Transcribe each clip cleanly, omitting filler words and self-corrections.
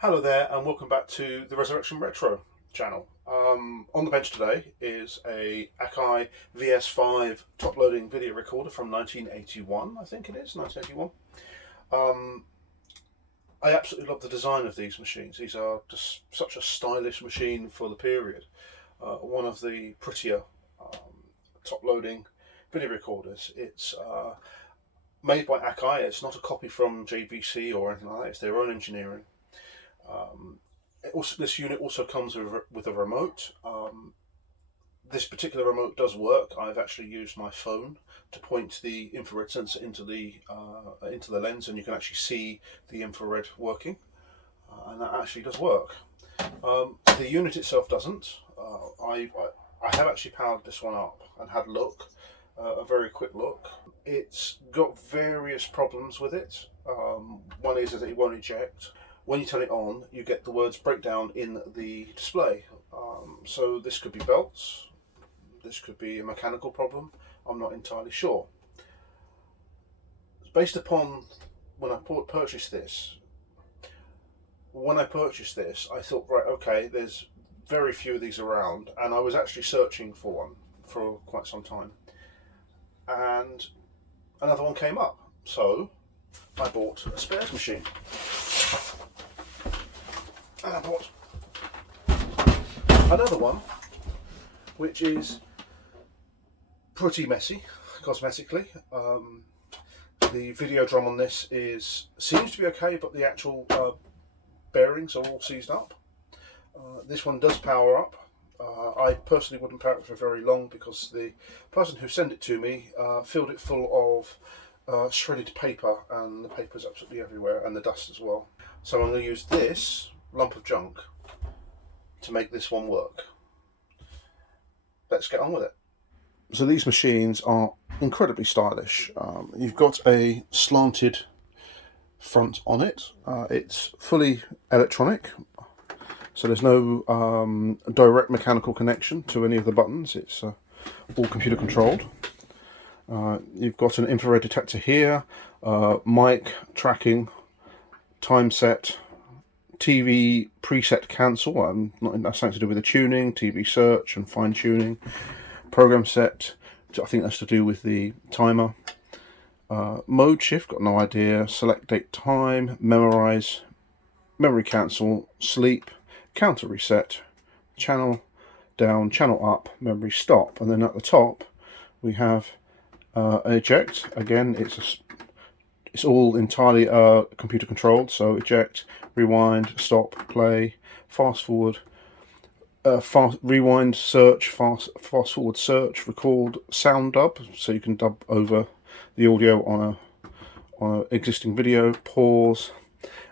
Hello there and welcome back to the Resurrection Retro channel. On the bench today is a Akai VS-5 top-loading video recorder from 1981, I think it is, 1981. I absolutely love the design of these machines. These are just such a stylish machine for the period. One of the prettier top-loading video recorders. It's made by Akai. It's not a copy from JVC or anything like that. It's their own engineering. This unit also comes with a remote. This particular remote does work. I've actually used my phone to point the infrared sensor into the lens, and you can actually see the infrared working, and that actually does work. The unit itself doesn't. I have actually powered this one up and had a look, a very quick look. It's got various problems with it. One is that it won't eject. When you turn it on, you get the words breakdown in the display. So this could be belts, this could be a mechanical problem, I'm not entirely sure. Based upon when I purchased this, I thought, right, okay, there's very few of these around, and I was actually searching for one for quite some time. And another one came up, so I bought a spares machine. And I bought another one, which is pretty messy, cosmetically. The video drum on this seems to be okay, but the actual bearings are all seized up. This one does power up. I personally wouldn't power it for very long because the person who sent it to me filled it full of shredded paper, and the paper is absolutely everywhere, and the dust as well. So I'm going to use this lump of junk to make this one work. Let's get on with it. So these machines are incredibly stylish. You've got a slanted front on it. It's fully electronic, so there's no direct mechanical connection to any of the buttons. It's all computer controlled. You've got an infrared detector here, mic tracking, time set, TV preset cancel, that's something to do with the tuning, TV search and fine tuning, program set, I think that's to do with the timer, mode shift, got no idea, select date time, memorize, memory cancel, sleep, counter reset, channel down, channel up, memory stop, and then at the top we have an eject. Again, it's all entirely computer controlled, so eject, rewind, stop, play, fast forward, rewind, search, fast forward, search, record, sound dub, so you can dub over the audio on a existing video, pause,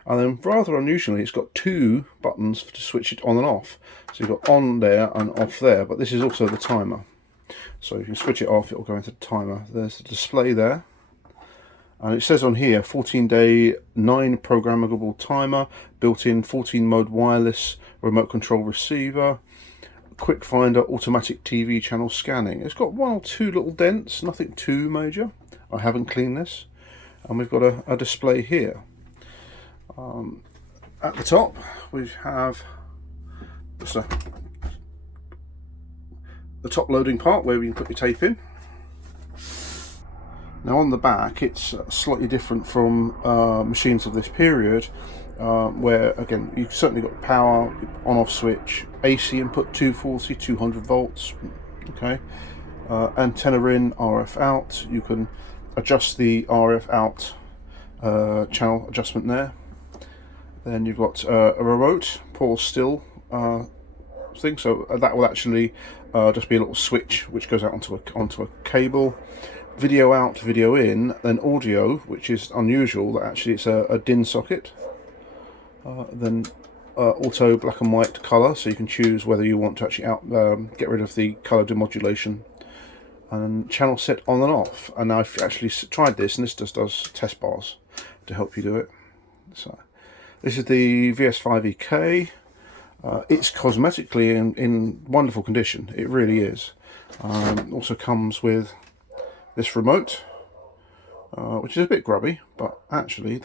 and then rather unusually it's got two buttons to switch it on and off. So you've got on there and off there, but this is also the timer. So if you switch it off, it will go into the timer. There's the display there. And it says on here, 14-day 9 programmable timer, built-in 14-mode wireless remote control receiver, quick finder, automatic TV channel scanning. It's got one or two little dents, nothing too major. I haven't cleaned this. And we've got a display here. At the top, we have the top loading part where you can put your tape in. Now on the back, it's slightly different from machines of this period, where again you've certainly got power, on-off switch, AC input 240, 200 volts, okay, antenna in, RF out. You can adjust the RF out channel adjustment there. Then you've got a remote pause still thing, so that will actually just be a little switch which goes out onto a cable. Video out, video in, then audio, which is unusual, actually it's a DIN socket, then auto black and white colour, so you can choose whether you want to actually get rid of the colour demodulation, and channel set on and off. And I've actually tried this, and this just does test bars to help you do it. So this is the VS-5 EK. It's cosmetically in wonderful condition, it really is. Also comes with this remote, which is a bit grubby, but actually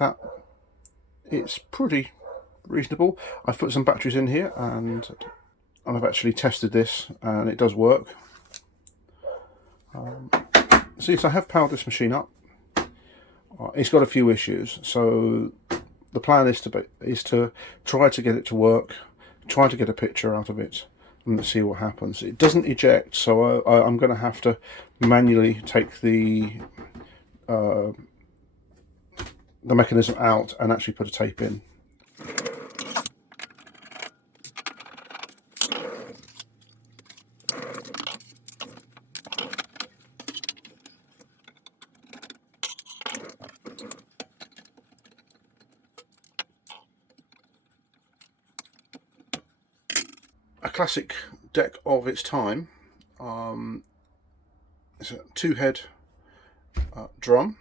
it's pretty reasonable. I've put some batteries in here and I've actually tested this and it does work. So yes, I have powered this machine up. It's got a few issues, so the plan is to try to get it to work, try to get a picture out of it, and see what happens. It doesn't eject, so I'm going to have to manually take the mechanism out and actually put a tape in. A classic deck of its time. It's a two-head drum.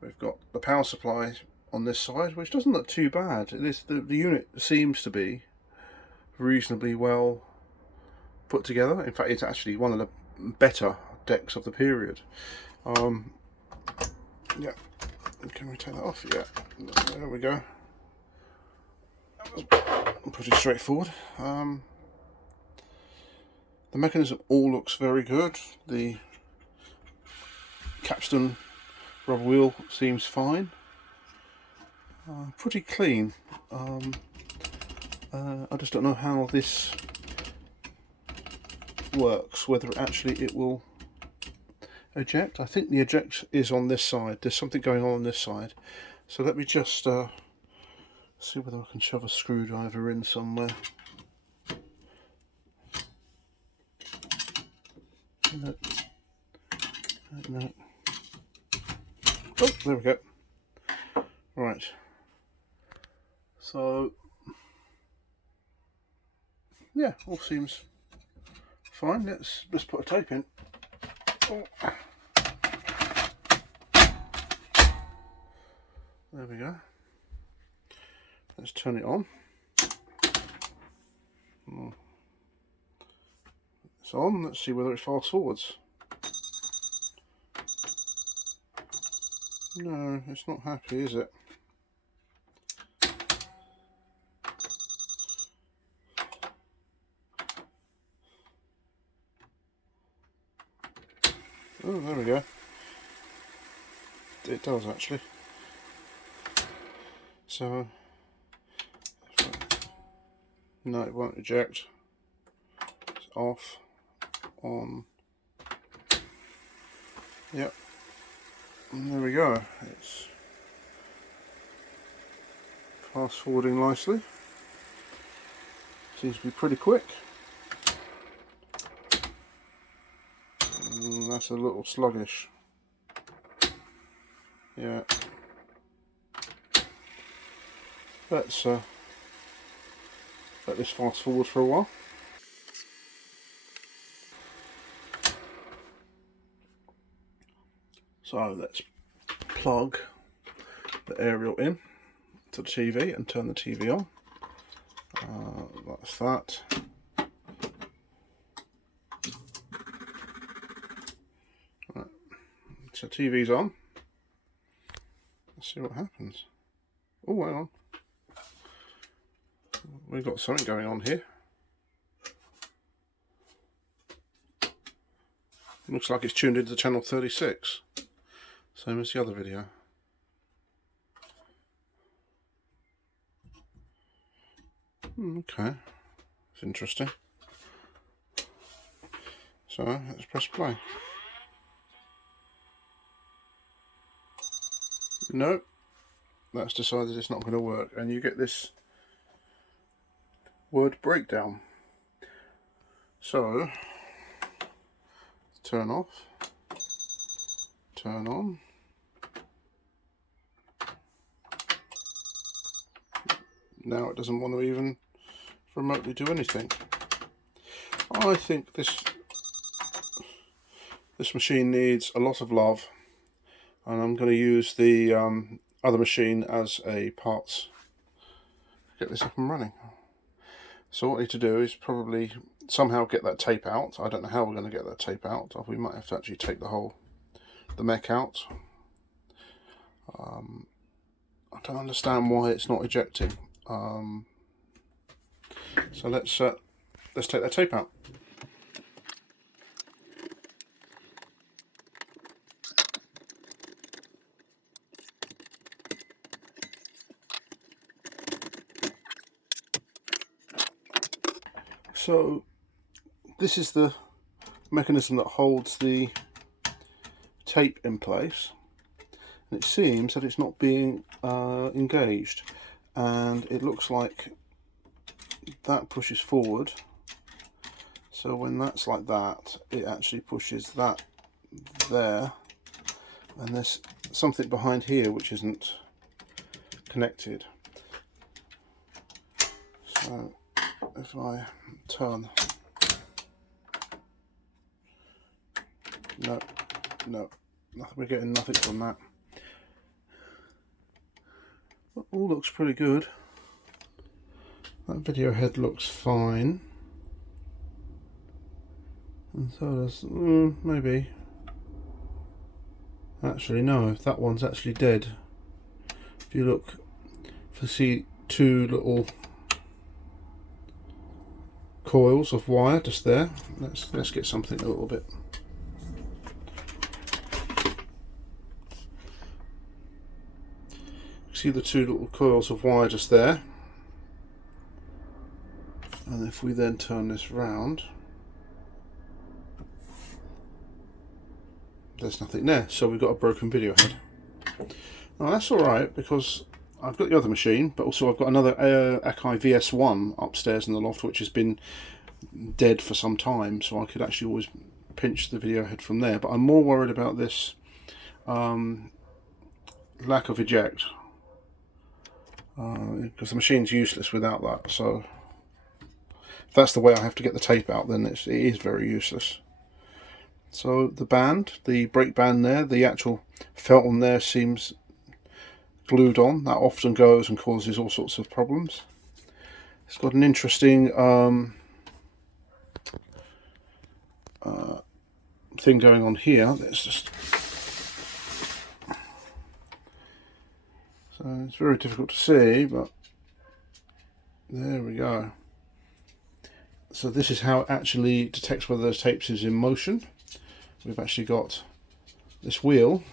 We've got the power supply on this side, which doesn't look too bad. The unit seems to be reasonably well put together. In fact, it's actually one of the better decks of the period. Yeah, can we take that off? Yeah, there we go. Pretty straightforward. The mechanism all looks very good. The capstan rubber wheel seems fine. Pretty clean. I just don't know how this works, whether it will eject. I think the eject is on this side. There's something going on this side. So let me just see whether I can shove a screwdriver in somewhere. No. No. Oh, there we go. Right. So, yeah, all seems fine. Let's put a tape in. Oh. There we go. Let's turn it on. It's on. Let's see whether it fast forwards. No, it's not happy, is it? Oh, there we go. It does actually. So, no, it won't eject. It's off, on. Yep. And there we go. It's fast forwarding nicely. Seems to be pretty quick. That's a little sluggish. Yeah. Let's let this fast forward for a while. So let's plug the aerial in to the TV and turn the TV on. That's that. Right. So TV's on. Let's see what happens. Oh, hang on. We've got something going on here. Looks like it's tuned into channel 36. Same as the other video. Okay, it's interesting. So let's press play. Nope, that's decided it's not going to work, and you get this word breakdown. So turn off, turn on. Now it doesn't want to even remotely do anything. I think this machine needs a lot of love, and I'm going to use the other machine as a parts to get this up and running. So what I need to do is probably somehow get that tape out. I don't know how we're going to get that tape out. We might have to actually take the mech out. I don't understand why it's not ejecting. So let's take that tape out. So this is the mechanism that holds the tape in place, and it seems that it's not being engaged, and it looks like that pushes forward. So when that's like that, it actually pushes that there, and there's something behind here which isn't connected. So if I turn, no, we're getting nothing from that. But all looks pretty good. That video head looks fine, and so does maybe. Actually, no, that one's actually dead. If you look, if you see two little coils of wire just there, let's get something a little bit. See the two little coils of wire just there, and if we then turn this round, there's nothing there, so we've got a broken video head. Now that's alright, because I've got the other machine, but also I've got another Akai VS-5 upstairs in the loft, which has been dead for some time, so I could actually always pinch the video head from there. But I'm more worried about this lack of eject, because the machine's useless without that. So if that's the way I have to get the tape out, then it is very useless. So the band, the brake band there, the actual felt on there seems glued on. That often goes and causes all sorts of problems. It's got an interesting thing going on here. Let's just, so it's very difficult to see, but there we go. So this is how it actually detects whether the tape is in motion. We've actually got this wheel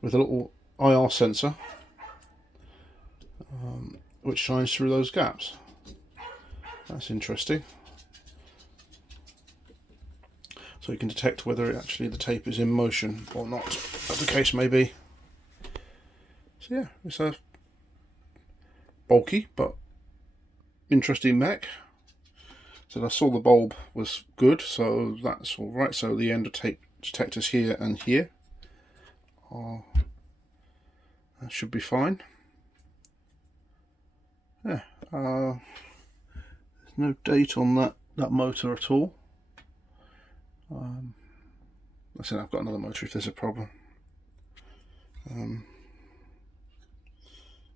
with a little IR sensor which shines through those gaps. That's interesting. So you can detect whether actually the tape is in motion or not, as the case may be. So yeah, it's a bulky but interesting mech. So I saw the bulb was good, so that's all right. So the end of tape detectors here and here that should be fine. Yeah, there's no date on that motor at all. I said I've got another motor if there's a problem.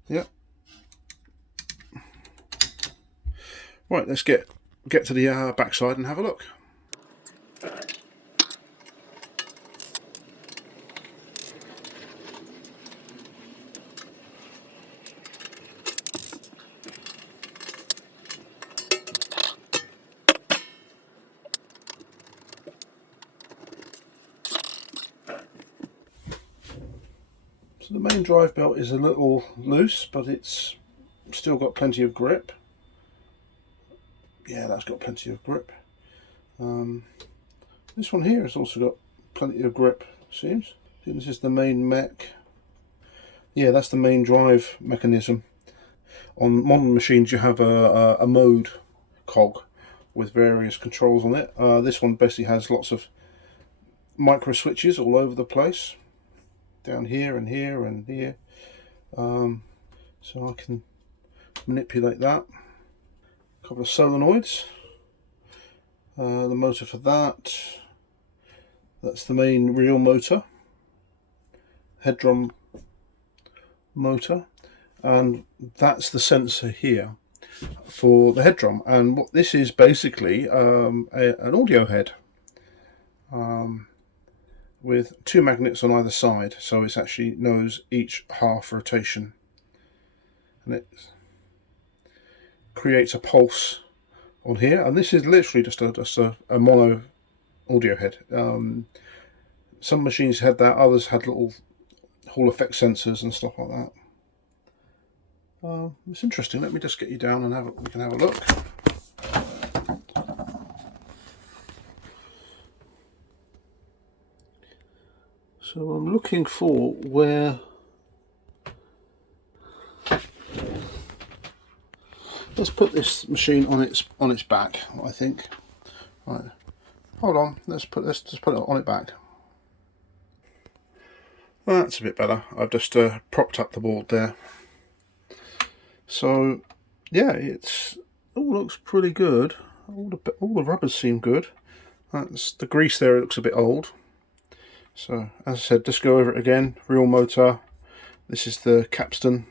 Yeah. Right, let's get to the backside and have a look. So the main drive belt is a little loose, but it's still got plenty of grip. Yeah, that's got plenty of grip. This one here has also got plenty of grip, seems. This is the main mech. Yeah, that's the main drive mechanism. On modern machines you have a mode cog with various controls on it. This one basically has lots of micro switches all over the place, down here and here and here, so I can manipulate that. A couple of solenoids, the motor for that's the main reel motor, head drum motor, and that's the sensor here for the head drum. And what this is basically an audio head with two magnets on either side, so it actually knows each half rotation, and creates a pulse on here, and this is literally just a mono audio head. Some machines had that, others had little Hall effect sensors and stuff like that. It's interesting. Let me just get you down and we can have a look. So I'm looking for where. Let's put this machine on its back, I think. Right. Hold on. Let's just put it on its back. Well, that's a bit better. I've just propped up the board there. So yeah, it all looks pretty good. All the rubbers seem good. That's the grease there. It looks a bit old. So as I said, just go over it again. Real motor. This is the capstan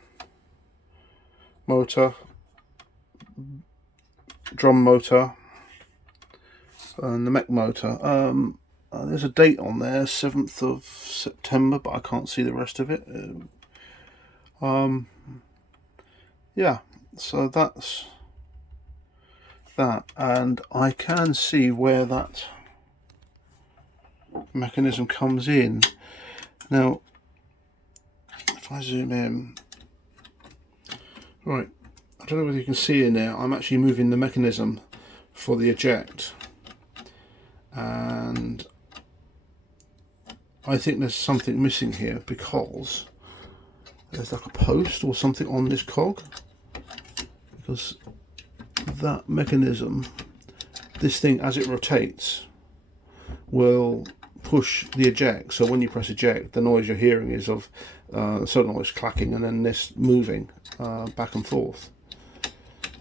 motor, drum motor, and the mech motor. There's a date on there, 7th of September, but I can't see the rest of it. Yeah, so that's that, and I can see where that mechanism comes in. Now, if I zoom in, right, I don't know whether you can see in there, I'm actually moving the mechanism for the eject, and I think there's something missing here because there's like a post or something on this cog, because that mechanism, this thing as it rotates will push the eject. So when you press eject, the noise you're hearing is of certain noise clacking and then this moving back and forth.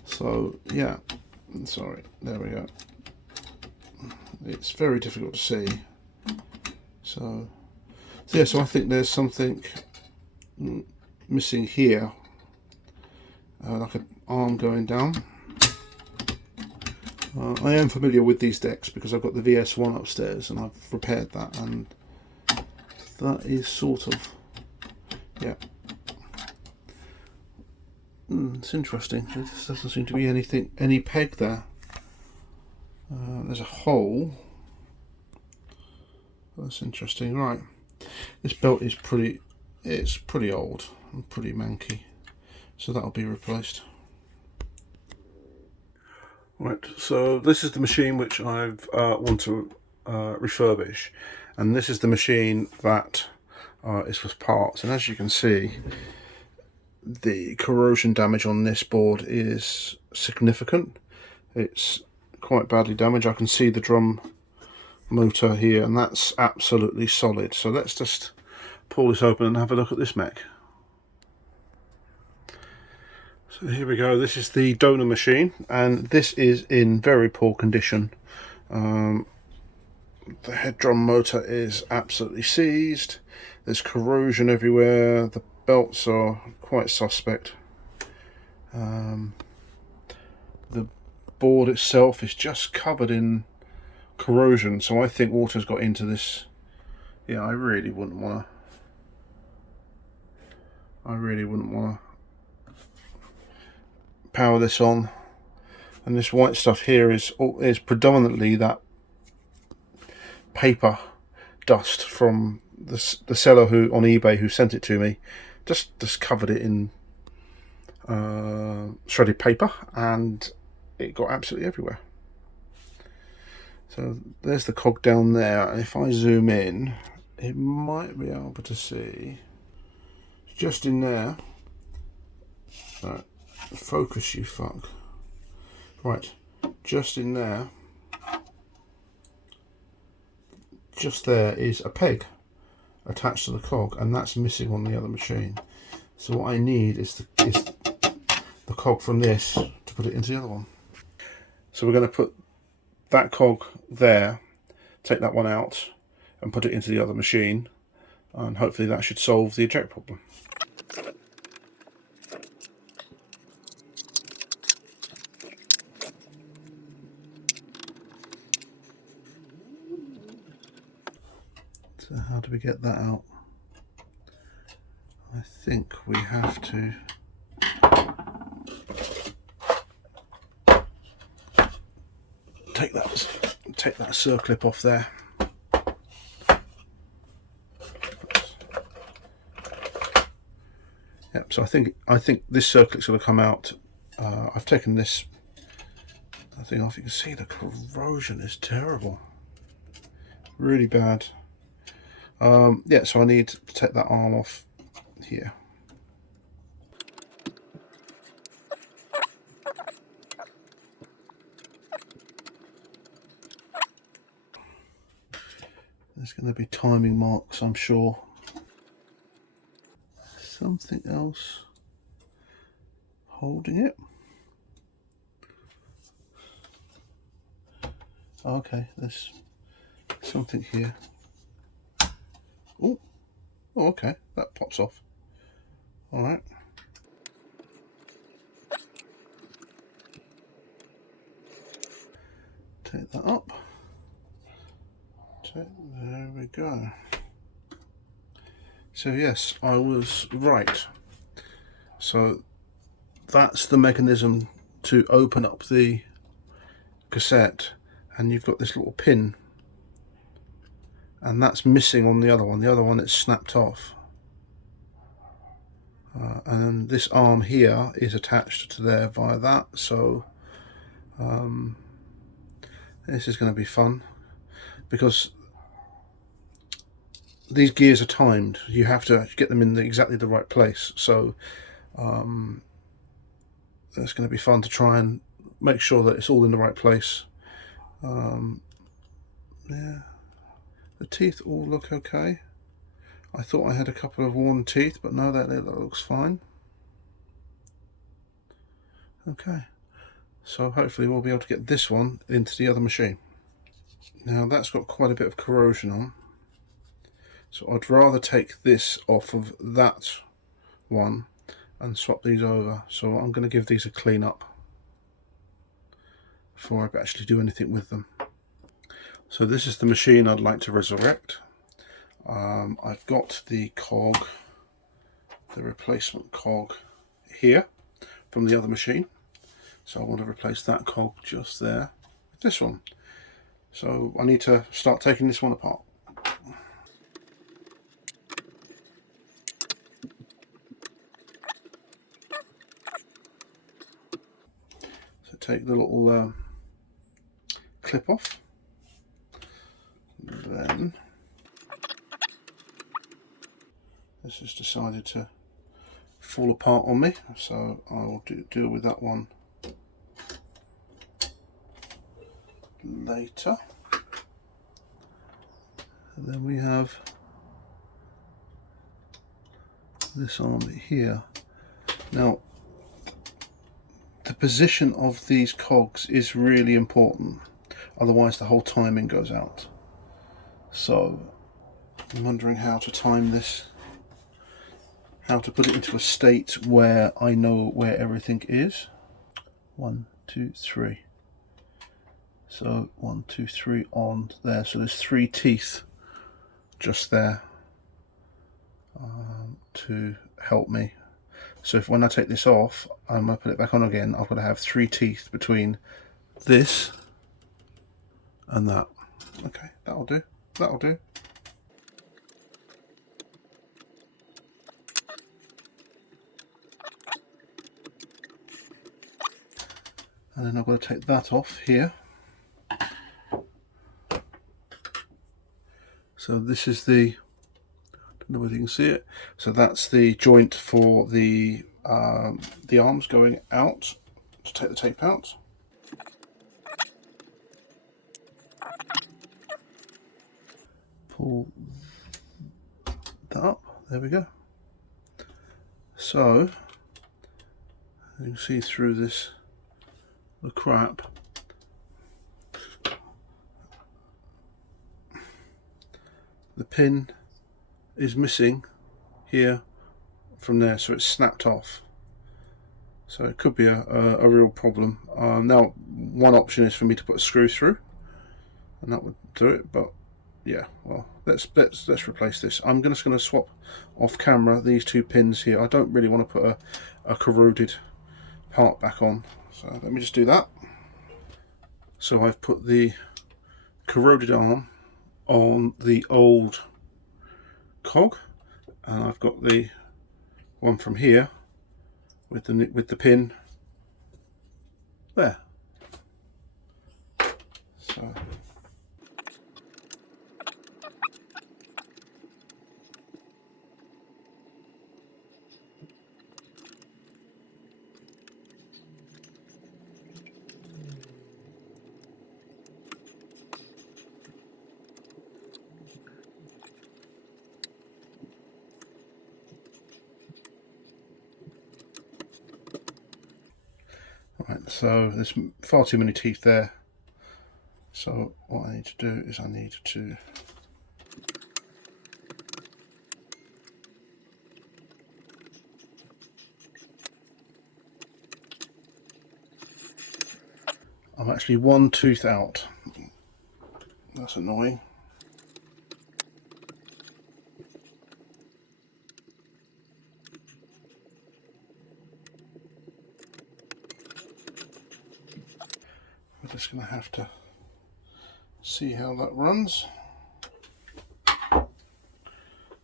So yeah, sorry, there we go. It's very difficult to see. So yeah, so I think there's something missing here, like an arm going down. I am familiar with these decks because I've got the VS-1 upstairs and I've repaired that, and that is sort of, yeah. It's interesting. There just doesn't seem to be any peg there. There's a hole. That's interesting. Right, this belt is pretty old and pretty manky, so that'll be replaced. Right, so this is the machine which I've want to refurbish, and this is the machine that is with parts. And as you can see, the corrosion damage on this board is significant. It's quite badly damaged. I can see the drum motor here, and that's absolutely solid. So let's just pull this open and have a look at this mech. So here we go. This is the donor machine, and this is in very poor condition. The head drum motor is absolutely seized. There's corrosion everywhere. The belts are quite suspect. The board itself is just covered in corrosion, so I think water's got into this. Yeah, I really wouldn't want to power this on. And this white stuff here is predominantly that paper dust from the seller who on eBay who sent it to me. Just covered it in shredded paper, and it got absolutely everywhere. So there's the cog down there, and if I zoom in, it might be able to see just in there. Right, focus, you fuck. Right, just in there, just there is a peg attached to the cog, and that's missing on the other machine. So what I need is the cog from this to put it into the other one. So we're going to put that cog there, take that one out and put it into the other machine, and hopefully that should solve the eject problem. So how do we get that out? I think we have to take that circlip off there. Yep, so I think this circlip's going to come out. I've taken this thing off. You can see the corrosion is terrible, really bad. Yeah, so I need to take that arm off here. There's going to be timing marks, I'm sure. Something else holding it. Okay, there's something here. Oh, okay, that pops off. All right. Take that up. There we go. So yes, I was right. So that's the mechanism to open up the cassette, and you've got this little pin, and that's missing on the other one. The other one is snapped off. And then this arm here is attached to there via that, so this is going to be fun, because these gears are timed. You have to get them in exactly the right place, so it's going to be fun to try and make sure that it's all in the right place. Yeah, the teeth all look okay. I thought I had a couple of worn teeth, but no, that looks fine. Okay, so hopefully we'll be able to get this one into the other machine. Now that's got quite a bit of corrosion on, so I'd rather take this off of that one and swap these over. So I'm going to give these a clean up before I actually do anything with them. So this is the machine I'd like to resurrect. I've got the cog, the replacement cog here from the other machine, so I want to replace that cog just there with this one. So I need to start taking this one apart. So take the little clip off, then this has decided to fall apart on me, so I will deal with that one later. And then we have this arm here. Now the position of these cogs is really important, otherwise the whole timing goes out. So I'm wondering how to time this, how to put it into a state where I know where everything is. 1, 2, 3. So 1, 2, 3 on there. So there's 3 teeth just there to help me. So if when I take this off, I'm going to put it back on again, I've got to have 3 teeth between this and that. Okay, that'll do. That'll do. And then I've got to take that off here. So this is the, don't know whether you can see it. So that's the joint for the arms going out to take the tape out. Pull that up. There we go. So you can see through this the crap. The pin is missing here from there, so it's snapped off. So it could be a real problem. Now, one option is for me to put a screw through, and that would do it. But yeah, well, let's replace this. I'm just going to swap off camera these 2 pins here. I don't really want to put a corroded part back on, so let me just do that. So I've put the corroded arm on the old cog, and I've got the one from here with the pin there. So right, so there's far too many teeth there. So what I need to do is I need to I'm actually one tooth out. That's annoying. We're just going to have to see how that runs, and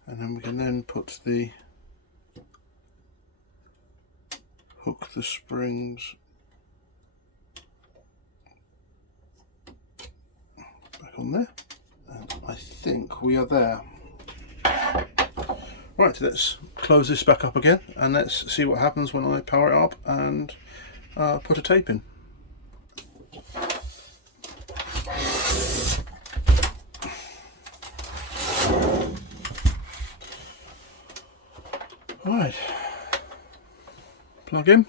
then we can then put the hook the springs back on there, and I think we are there. Right, let's close this back up again and let's see what happens when I power it up and put a tape in. Right, plug in.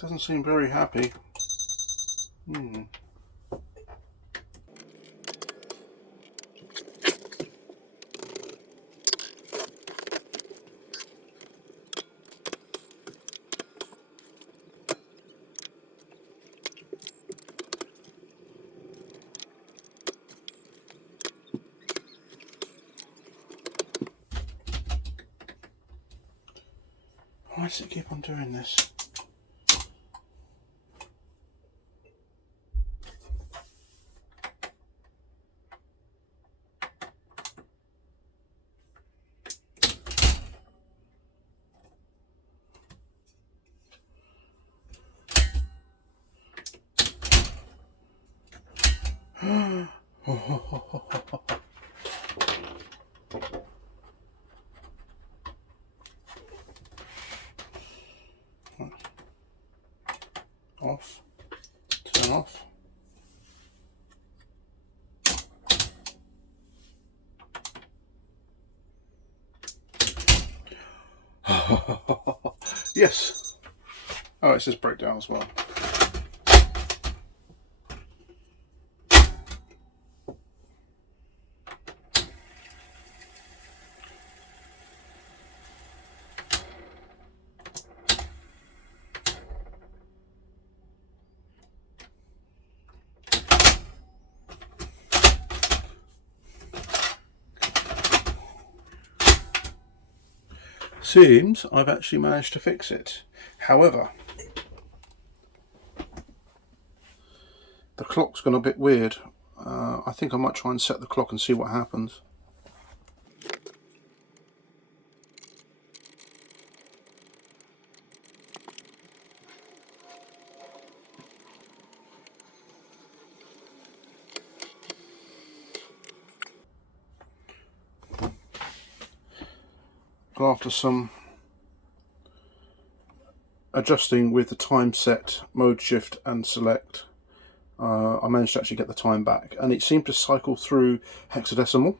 Doesn't seem very happy. Why does it keep on doing this? Off, turn off. Yes. Oh, it says breakdown as well. Seems I've actually managed to fix it. However, the clock's gone a bit weird. I think I might try and set the clock and see what happens. But after some adjusting with the time set, mode shift and select, I managed to actually get the time back, and it seemed to cycle through hexadecimal,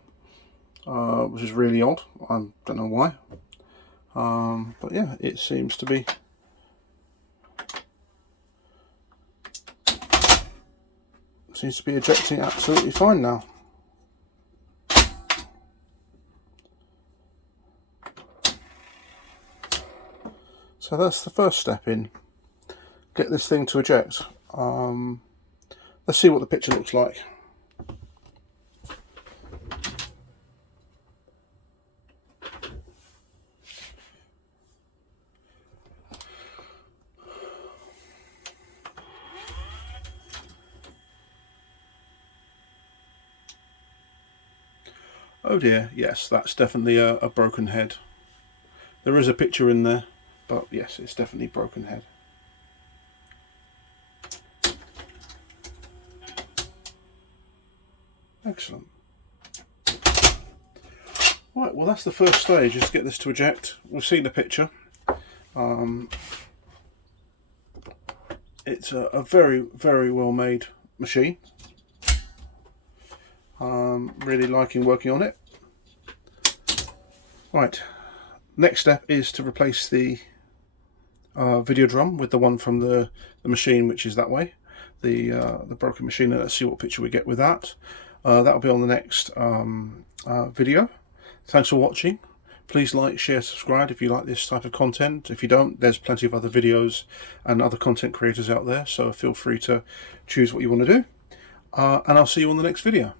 which is really odd. I don't know why, but yeah, it seems to be ejecting absolutely fine now. So that's the first step in get this thing to eject. Let's see what the picture looks like. Oh dear, yes, that's definitely a broken head. There is a picture in there, but yes, it's definitely broken head. Excellent. Right, well that's the first stage, is to get this to eject. We've seen the picture. It's a very, very well made machine. Really liking working on it. Right, next step is to replace the video drum with the one from the machine, which is that way, the broken machine, and let's see what picture we get with that. That'll be on the next video. Thanks for watching. Please like, share, subscribe if you like this type of content. If you don't, there's plenty of other videos and other content creators out there, so feel free to choose what you want to do. And I'll see you on the next video.